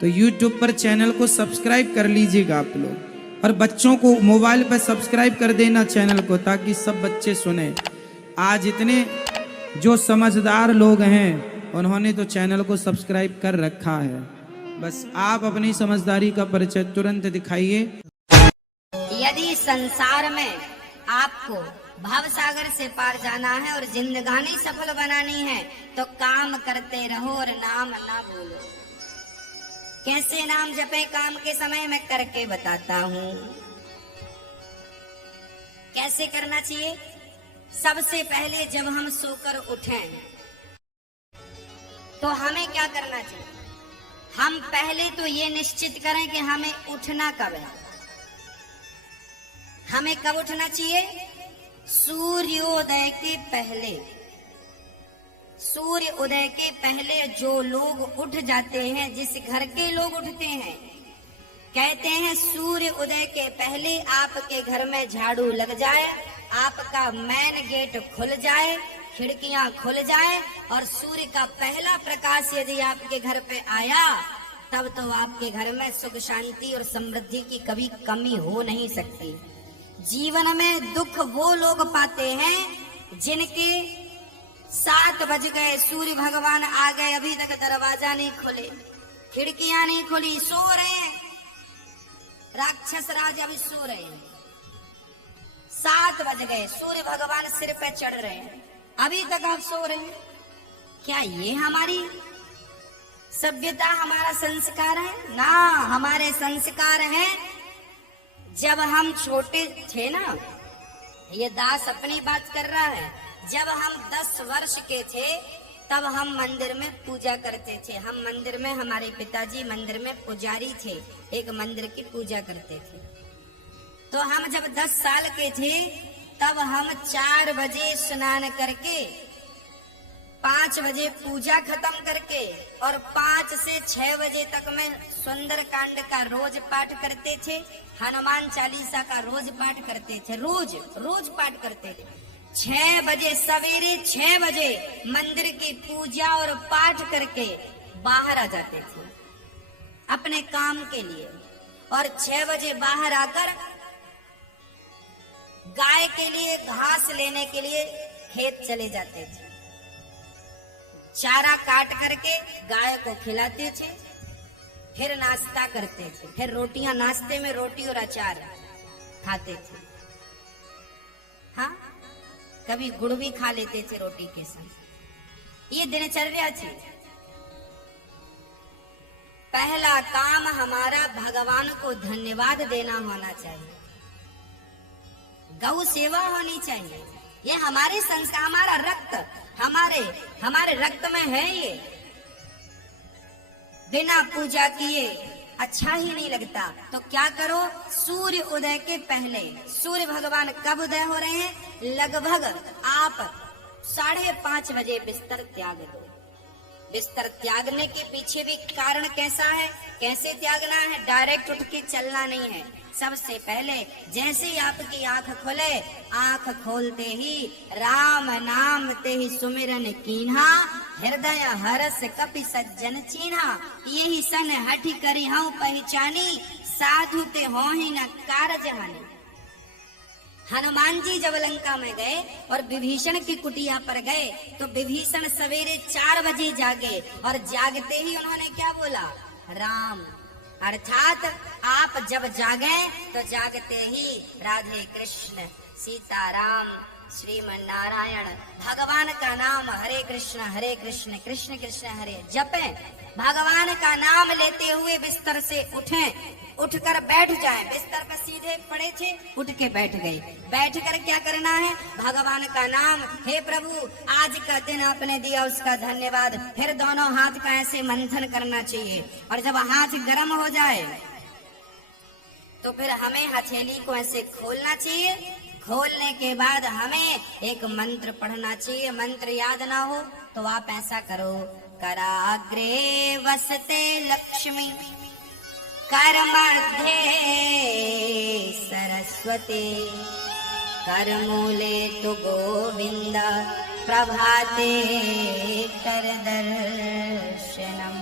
तो YouTube पर channel को सब्सक्राइब कर लीजिएगा आप लोग, और बच्चों को मोबाइल पर सब्सक्राइब कर देना चैनल को, ताकि सब बच्चे सुने। आज इतने जो समझदार लोग हैं उन्होंने तो चैनल को सब्सक्राइब कर रखा है। बस आप अपनी समझदारी का परिचय तुरंत दिखाइए। यदि संसार में आपको भव सागर से पार जाना है और जिंदगानी सफल बनानी है तो काम करते रहो और नाम ना भूलो। कैसे नाम जपे काम के समय मैं करके बताता हूँ। कैसे करना चाहिए? सबसे पहले जब हम सोकर उठें तो हमें क्या करना चाहिए? हम पहले तो ये निश्चित करें कि हमें उठना कब है। हमें कब उठना चाहिए? सूर्योदय के पहले। सूर्य उदय के पहले जो लोग उठ जाते हैं, जिस घर के लोग उठते हैं, कहते हैं सूर्य उदय के पहले आपके घर में झाड़ू लग जाए, आपका मेन गेट खुल जाए, खिड़कियां खुल जाए और सूर्य का पहला प्रकाश यदि आपके घर पे आया, तब तो आपके घर में सुख शांति और समृद्धि की कभी कमी हो नहीं सकती। जीवन में दुख वो लोग पाते हैं जिनके 7 बज गए, सूर्य भगवान आ गए, अभी तक दरवाजा नहीं खुले, खिड़कियां नहीं खुली, सो रहे हैं, राक्षस राज अभी सो रहे हैं। 7 बज गए, सूर्य भगवान सिर पे चढ़ रहे हैं, अभी तक आप सो रहे हैं। क्या ये हमारी सभ्यता, हमारा संस्कार है? ना, हमारे संस्कार हैं जब हम छोटे थे ना, ये दास अपनी बात कर रहा है, जब हम 10 वर्ष के थे तब हम मंदिर में पूजा करते थे। हम मंदिर में, हमारे पिताजी मंदिर में पुजारी थे, एक मंदिर की पूजा करते थे। तो हम जब 10 साल के थे तब हम 4 बजे स्नान करके 5 बजे पूजा खत्म करके और 5 से 6 बजे तक में सुंदर कांड का रोज पाठ करते थे, हनुमान चालीसा का रोज पाठ करते थे, रोज पाठ करते थे। 6 बजे, सवेरे 6 बजे मंदिर की पूजा और पाठ करके बाहर आ जाते थे अपने काम के लिए, और 6 बजे बाहर आकर गाय के लिए घास लेने के लिए खेत चले जाते थे। चारा काट करके गाय को खिलाते थे, फिर नाश्ता करते थे, फिर रोटियां, नाश्ते में रोटी और अचार खाते थे। हाँ, कभी गुड़ भी खा लेते थे रोटी के साथ। ये दिनचर्या थी। पहला काम हमारा भगवान को धन्यवाद देना होना चाहिए, गौ सेवा होनी चाहिए। ये हमारे संस्कार, हमारा रक्त, हमारे रक्त में है ये। बिना पूजा किए अच्छा ही नहीं लगता। तो क्या करो? सूर्य उदय के पहले, सूर्य भगवान कब उदय हो रहे हैं? लगभग आप 5:30 बजे बिस्तर त्याग दो। बिस्तर त्यागने के पीछे भी कारण कैसा है, कैसे त्यागना है? डायरेक्ट उठ के चलना नहीं है। सबसे पहले जैसे ही आपकी आंख खुले, आंख खोलते ही राम नाम ते ही सुमिरन कीन्हा, हृदय हरस कपि सज्जन चीन्हा, यही सन हठी करी हूँ पहचानी, साधु ते हो ही न कारज हानि। हनुमान जी जब लंका में गए और विभीषण की कुटिया पर गए तो विभीषण सवेरे 4 बजे जागे, और जागते ही उन्होंने क्या बोला? राम। अर्थात आप जब जागे तो जागते ही राधे कृष्ण, सीताराम, श्रीमन नारायण, भगवान का नाम हरे कृष्ण कृष्ण कृष्ण हरे जपें। भगवान का नाम लेते हुए बिस्तर से उठें, उठकर बैठ जाएं। बिस्तर पर सीधे पड़े थे, उठ के बैठ गए। बैठकर क्या करना है? भगवान का नाम, हे प्रभु आज का दिन आपने दिया उसका धन्यवाद। फिर दोनों हाथ का ऐसे मंथन करना चाहिए, और जब हाथ गर्म हो जाए तो फिर हमें हथेली को ऐसे खोलना चाहिए। खोलने के बाद हमें एक मंत्र पढ़ना चाहिए। मंत्र याद ना हो तो आप ऐसा करो, कराग्रे वसते लक्ष्मी, कर मध्ये सरस्वती, कर मूले तु गोविंद, प्रभाते कर दर्शनम।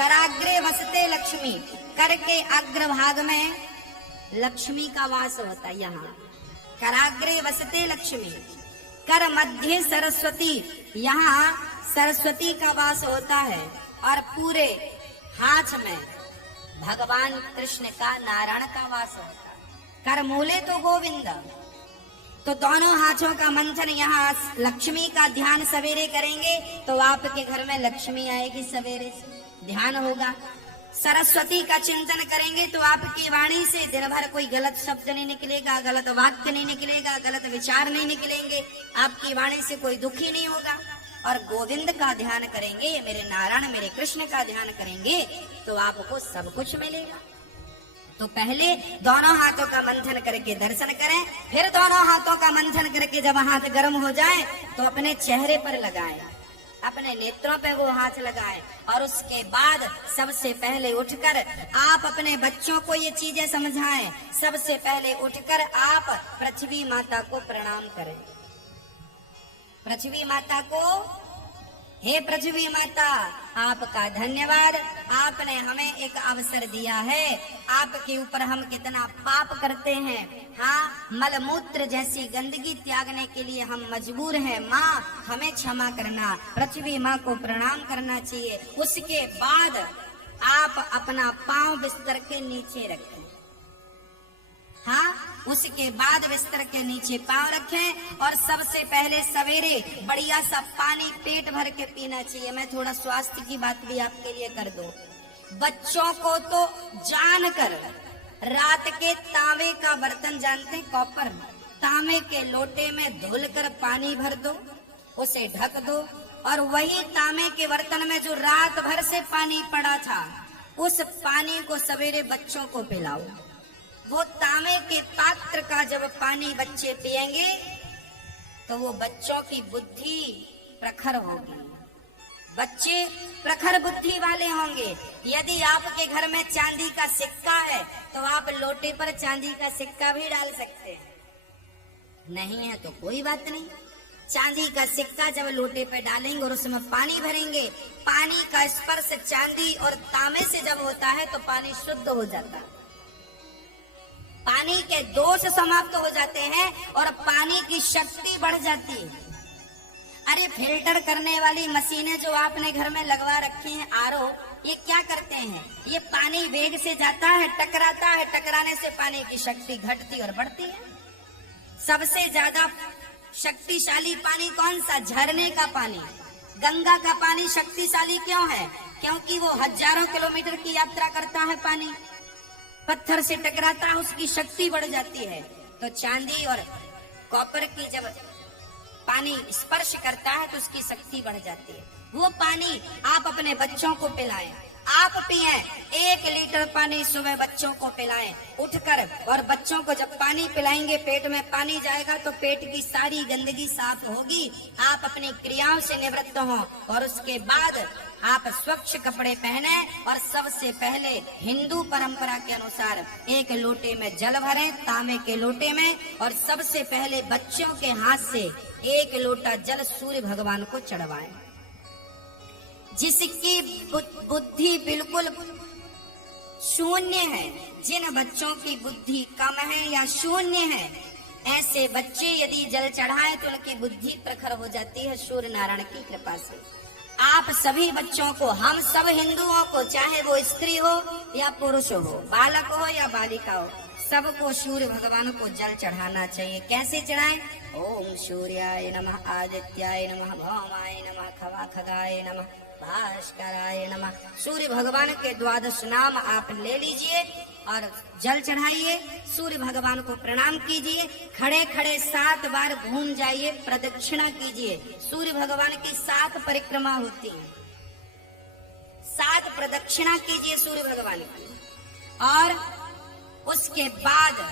कराग्रे वसते लक्ष्मी, कर के अग्रभाग में लक्ष्मी का वास होता है। यहाँ कराग्रे वसते लक्ष्मी, कर मध्य सरस्वती, यहाँ सरस्वती का वास होता है। और पूरे हाथ में भगवान कृष्ण का, नारायण का वास होता है। कर मूले तो गोविंद, तो दोनों हाथों का मंथन, यहाँ लक्ष्मी का ध्यान सवेरे करेंगे तो आपके घर में लक्ष्मी आएगी, सवेरे से ध्यान होगा। सरस्वती का चिंतन करेंगे तो आपकी वाणी से दिन भर कोई गलत शब्द नहीं निकलेगा, गलत वाक्य नहीं निकलेगा, गलत विचार नहीं निकलेंगे, आपकी वाणी से कोई दुखी नहीं होगा। और गोविंद का ध्यान करेंगे, मेरे नारायण मेरे कृष्ण का ध्यान करेंगे तो आपको सब कुछ मिलेगा। तो पहले दोनों हाथों का मंथन करके दर्शन करें, फिर दोनों हाथों का मंथन करके जब हाथ गर्म हो जाए तो अपने चेहरे पर लगाएं, अपने नेत्रों पे वो हाथ लगाएं। और उसके बाद सबसे पहले उठकर आप अपने बच्चों को ये चीजें समझाएं। सबसे पहले उठकर आप पृथ्वी माता को प्रणाम करें। पृथ्वी माता को, हे पृथ्वी माता, आपका धन्यवाद, आपने हमें एक अवसर दिया है। आपके ऊपर हम कितना पाप करते हैं, हाँ, मलमूत्र जैसी गंदगी त्यागने के लिए हम मजबूर हैं। माँ, हमें क्षमा करना। पृथ्वी माँ को प्रणाम करना चाहिए। उसके बाद आप अपना पांव बिस्तर के नीचे रखें, हाँ, उसके बाद बिस्तर के नीचे पांव रखें। और सबसे पहले सवेरे बढ़िया सा पानी पेट भर के पीना चाहिए। मैं थोड़ा स्वास्थ्य की बात भी आपके लिए कर दूं। बच्चों को तो जानकर रात के तांबे का बर्तन, जानते हैं, कॉपर, तांबे के लोटे में धुलकर पानी भर दो, उसे ढक दो, और वही तांबे के बर्तन में जो रात भर से पानी पड़ा था उस पानी को सवेरे बच्चों को पिलाओ। वो तांबे के पात्र का जब पानी बच्चे पिएंगे तो वो बच्चों की बुद्धि प्रखर होगी, बच्चे प्रखर बुद्धि वाले होंगे। यदि आपके घर में चांदी का सिक्का है तो आप लोटे पर चांदी का सिक्का भी डाल सकते हैं, नहीं है तो कोई बात नहीं। चांदी का सिक्का जब लोटे पे डालेंगे और उसमें पानी भरेंगे, पानी का स्पर्श चांदी और तांबे से जब होता है तो पानी शुद्ध हो जाता है, पानी के दोष समाप्त हो जाते हैं और पानी की शक्ति बढ़ जाती है। अरे फिल्टर करने वाली मशीनें जो आपने घर में लगवा रखी हैं, आरओ, ये क्या करते हैं? ये पानी वेग से जाता है, टकराता है, टकराने से पानी की शक्ति घटती और बढ़ती है। सबसे ज्यादा शक्तिशाली पानी कौन सा? झरने का पानी। गंगा का पानी शक्तिशाली क्यों है? क्योंकि वो हजारों किलोमीटर की यात्रा करता है, पानी पत्थर से टकराता है, उसकी शक्ति बढ़ जाती है। तो चांदी और कॉपर की जब पानी स्पर्श करता है तो उसकी शक्ति बढ़ जाती है। वो पानी आप अपने बच्चों को पिलाएं, आप पिए 1 लीटर पानी सुबह बच्चों को पिलाएं उठकर। और बच्चों को जब पानी पिलाएंगे, पेट में पानी जाएगा तो पेट की सारी गंदगी साफ होगी, आप अपनी क्रियाओं से निवृत्त हों। और उसके बाद आप स्वच्छ कपड़े पहने और सबसे पहले हिंदू परंपरा के अनुसार 1 लोटे में जल भरें, तांबे के लोटे में, और सबसे पहले बच्चों के हाथ से 1 लोटा जल सूर्य भगवान को चढ़वाएं। जिसकी बुद्धि बिल्कुल शून्य है, जिन बच्चों की बुद्धि कम है या शून्य है, ऐसे बच्चे यदि जल चढ़ाएं तो उनकी बुद्धि प्रखर हो जाती है सूर्य नारायण की कृपा से। आप सभी बच्चों को, हम सब हिंदुओं को, चाहे वो स्त्री हो या पुरुष हो, बालक हो या बालिका हो, सबको सूर्य भगवान को जल चढ़ाना चाहिए। कैसे चढ़ाएं? ओम सूर्याय नमः, आदित्याय नमः, भौमाय नमः, खगाय नमः, भास्कराय नमः। सूर्य भगवान के 12 नाम आप ले लीजिए और जल चढ़ाइए, सूर्य भगवान को प्रणाम कीजिए, खड़े खड़े 7 बार घूम जाइए, प्रदक्षिणा कीजिए। सूर्य भगवान की 7 परिक्रमा होती है, 7 प्रदक्षिणा कीजिए सूर्य भगवान की। और उसके बाद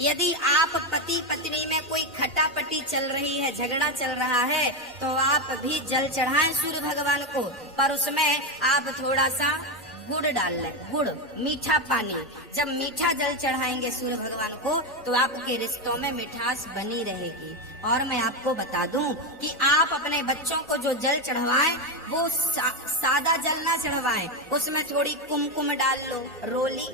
यदि आप पति पत्नी में कोई खटापटी चल रही है, झगड़ा चल रहा है, तो आप भी जल चढ़ाएं सूर्य भगवान को, पर उसमें आप थोड़ा सा गुड़ डाल लें, गुड़, मीठा पानी। जब मीठा जल चढ़ाएंगे सूर्य भगवान को तो आपके रिश्तों में मिठास बनी रहेगी। और मैं आपको बता दूं कि आप अपने बच्चों को जो जल चढ़वाएं वो सादा जल ना चढ़वाएं, उसमें थोड़ी कुमकुम डाल लो, रोली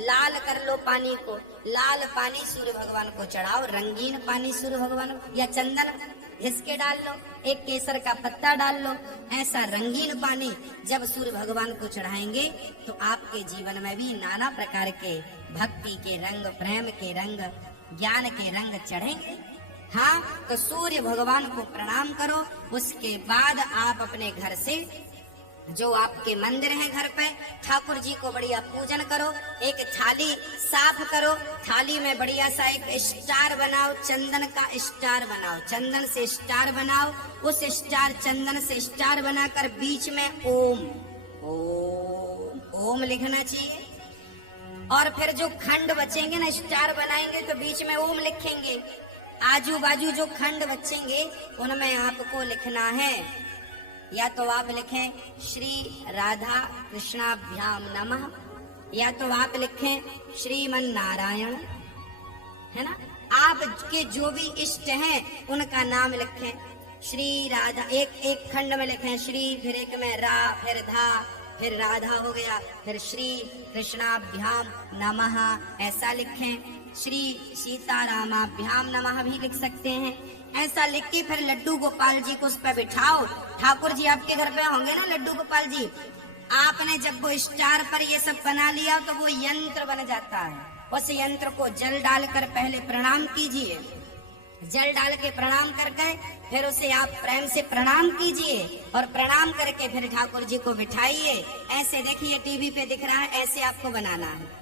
लाल कर लो पानी को, लाल पानी सूर्य भगवान को चढ़ाओ, रंगीन पानी सूर्य भगवान को, या चंदन घिसके डाल लो, एक केसर का पत्ता डाल लो। ऐसा रंगीन पानी जब सूर्य भगवान को चढ़ाएंगे तो आपके जीवन में भी नाना प्रकार के भक्ति के रंग, प्रेम के रंग, ज्ञान के रंग चढ़ेंगे। हाँ, तो सूर्य भगवान को प्रणाम करो। उसके बाद आप अपने घर से जो आपके मंदिर हैं घर पे, ठाकुर जी को बढ़िया पूजन करो। एक थाली साफ करो, थाली में बढ़िया सा एक स्टार बनाओ, चंदन का स्टार बनाओ, चंदन से स्टार बनाओ। उस स्टार, चंदन से स्टार बनाकर बीच में ओम ओम ओम लिखना चाहिए। और फिर जो खंड बचेंगे ना, स्टार बनाएंगे तो बीच में ओम लिखेंगे। आजू बाजू जो खंड बचेंगे उनमें आपको लिखना है, या तो आप लिखें श्री राधा कृष्णाभ्याम नमः, या तो आप लिखें श्रीमन नारायण, है ना। आपके जो भी इष्ट हैं उनका नाम लिखें। श्री राधा, एक खंड में लिखें श्री, फिर एक में रा, फिर धा, फिर राधा हो गया, फिर श्री कृष्णाभ्याम नमः ऐसा लिखें। श्री सीतारामाभ्याम नमः भी लिख सकते हैं। ऐसा लिख के फिर लड्डू गोपाल जी को उस पर बिठाओ। ठाकुर जी आपके घर पे होंगे ना, लड्डू गोपाल जी। आपने जब वो स्टार पर ये सब बना लिया तो वो यंत्र बन जाता है। उस यंत्र को जल डालकर पहले प्रणाम कीजिए, जल डाल के प्रणाम करके फिर उसे आप प्रेम से प्रणाम कीजिए, और प्रणाम करके फिर ठाकुर जी को बिठाइए। ऐसे देखिए टीवी पे दिख रहा है, ऐसे आपको बनाना है,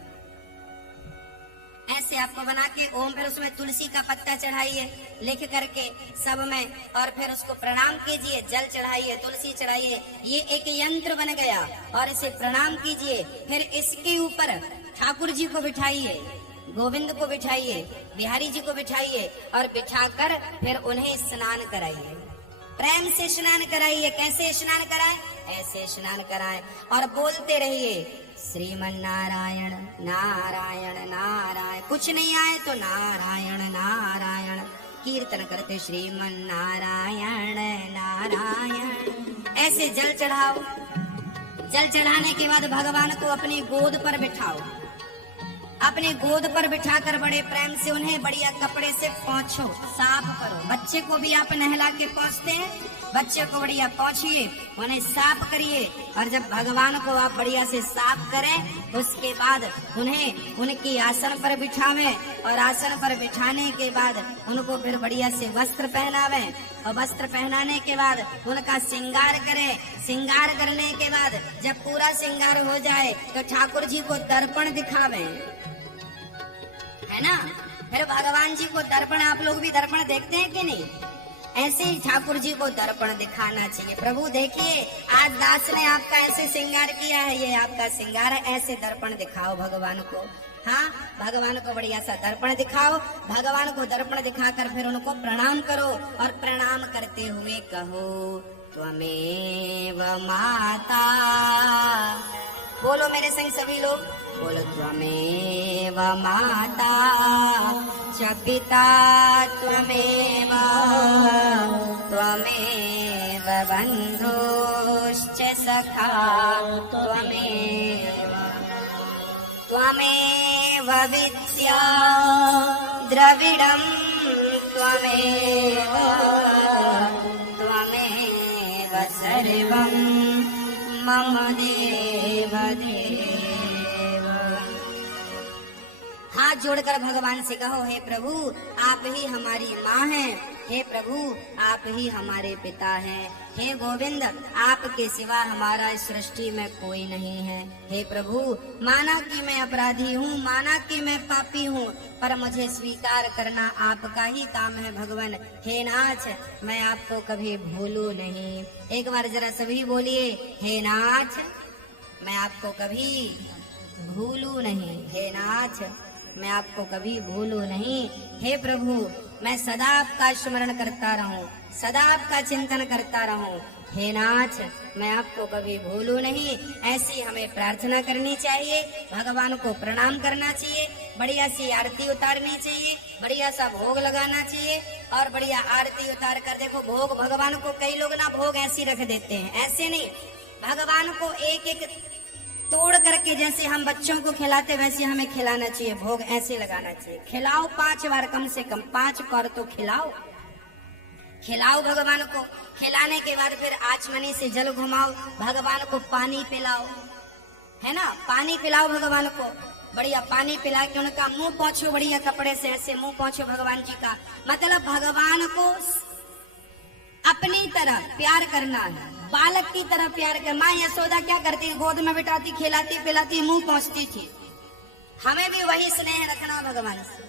ऐसे आपको बना के ओम, फिर उसमें तुलसी का पत्ता चढ़ाइए लिख करके सब में, और फिर उसको प्रणाम कीजिए, जल चढ़ाइए, तुलसी चढ़ाइए। ये एक यंत्र बन गया, और इसे प्रणाम कीजिए। फिर इसके ऊपर ठाकुर जी को बिठाइए, गोविंद को बिठाइए, बिहारी जी को बिठाइए, और बिठाकर फिर उन्हें स्नान कराइए, प्रेम से स्नान कराइए। कैसे स्नान कराएं? ऐसे स्नान कराएं, और बोलते रहिए श्रीमन नारायण नारायण नारायण। कुछ नहीं आए तो नारायण नारायण कीर्तन करते, श्रीमन नारायण नारायण। ऐसे जल चढ़ाओ। जल चढ़ाने के बाद भगवान को अपनी गोद पर बिठाओ। अपनी गोद पर बिठाकर बड़े प्रेम से उन्हें बढ़िया कपड़े से पोंछो, साफ करो। बच्चे को भी आप नहला के पोंछते हैं, बच्चे को बढ़िया पोंछिए, उन्हें साफ करिए। और जब भगवान को आप बढ़िया से साफ करें उसके बाद उन्हें उनकी आसन पर बिठावें, और आसन पर बिठाने के बाद उनको फिर बढ़िया से वस्त्र पहनावें, और वस्त्र पहनाने के बाद उनका श्रृंगार करें। श्रृंगार करने के बाद जब पूरा श्रृंगार हो जाए तो ठाकुर जी को दर्पण दिखावें, है ना। फिर भगवान जी को दर्पण, आप लोग भी दर्पण देखते हैं कि नहीं? ऐसे ही ठाकुर जी को दर्पण दिखाना चाहिए। प्रभु देखिए आज दास ने आपका ऐसे श्रृंगार किया है, ये आपका श्रृंगार है, ऐसे दर्पण दिखाओ भगवान को। हाँ, भगवान को बढ़िया सा दर्पण दिखाओ। भगवान को दर्पण दिखाकर फिर उनको प्रणाम करो, और प्रणाम करते हुए कहो त्वमेव माता। बोलो मेरे संग सभी लोग, बोलो त्वमेव माता च पिता त्वमेव, त्वमेव बन्धुश्च सखा त्वमेव, त्वमेव विद्या द्रविडं त्वमेव, त्वमेव सर्वं मम देव देव। हाथ जोड़कर भगवान से कहो, हे प्रभु आप ही हमारी माँ हैं, हे प्रभु आप ही हमारे पिता हैं, हे गोविंद आपके सिवा हमारा इस सृष्टि में कोई नहीं है। हे प्रभु माना कि मैं अपराधी हूँ, माना कि मैं पापी हूँ, पर मुझे स्वीकार करना आपका ही काम है भगवान। हे नाथ मैं आपको कभी भूलूं नहीं। एक बार जरा सभी बोलिए, हे नाथ मैं आपको कभी भूलूं नहीं, हे नाथ मैं आपको कभी भूलूं नहीं। हे प्रभु मैं सदा आपका स्मरण करता रहूं, सदा आपका चिंतन करता रहूं। हे नाथ मैं आपको कभी भूलूं नहीं। ऐसी हमें प्रार्थना करनी चाहिए, भगवान को प्रणाम करना चाहिए, बढ़िया सी आरती उतारनी चाहिए, बढ़िया सा भोग लगाना चाहिए और बढ़िया आरती उतार कर देखो भोग भगवान को कई लोग ना भोग ऐसे रख देते हैं, ऐसे नहीं, भगवान को एक एक तोड़ करके जैसे हम बच्चों को खिलाते वैसे हमें खिलाना चाहिए, भोग ऐसे लगाना चाहिए। खिलाओ 5 बार, कम से कम 5 बार तो खिलाओ, खिलाओ भगवान को। खिलाने के बाद फिर आचमनी से जल घुमाओ, भगवान को पानी पिलाओ, है ना, पानी पिलाओ भगवान को, बढ़िया पानी पिला के उनका मुंह पोंछो, बढ़िया कपड़े से ऐसे मुंह पोंछो भगवान जी का। मतलब भगवान को अपनी तरह प्यार करना है, बालक की तरह प्यार कर। माँ यशोदा क्या करती, गोद में बिठाती, खिलाती पिलाती, मुंह पोंछती थी। हमें भी वही स्नेह रखना भगवान से।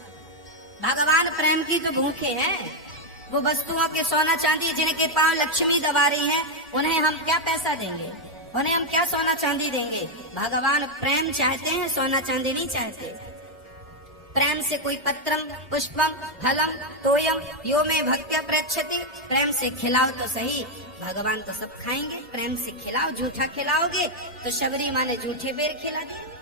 भगवान प्रेम की तो भूखे हैं, वो वस्तुओं के सोना चांदी जिनके पांव लक्ष्मी दबा रही है, उन्हें हम क्या पैसा देंगे, उन्हें हम क्या सोना चांदी देंगे। भगवान प्रेम चाहते हैं, सोना चांदी नहीं चाहते। प्रेम से कोई पत्रम पुष्पम फलम तोयम यो में भक्त्या प्रच्छति, प्रेम से खिलाओ तो सही, भगवान तो सब खाएंगे। प्रेम से खिलाओ, झूठा खिलाओगे तो शबरी माँ ने झूठे बेर खिला दिए।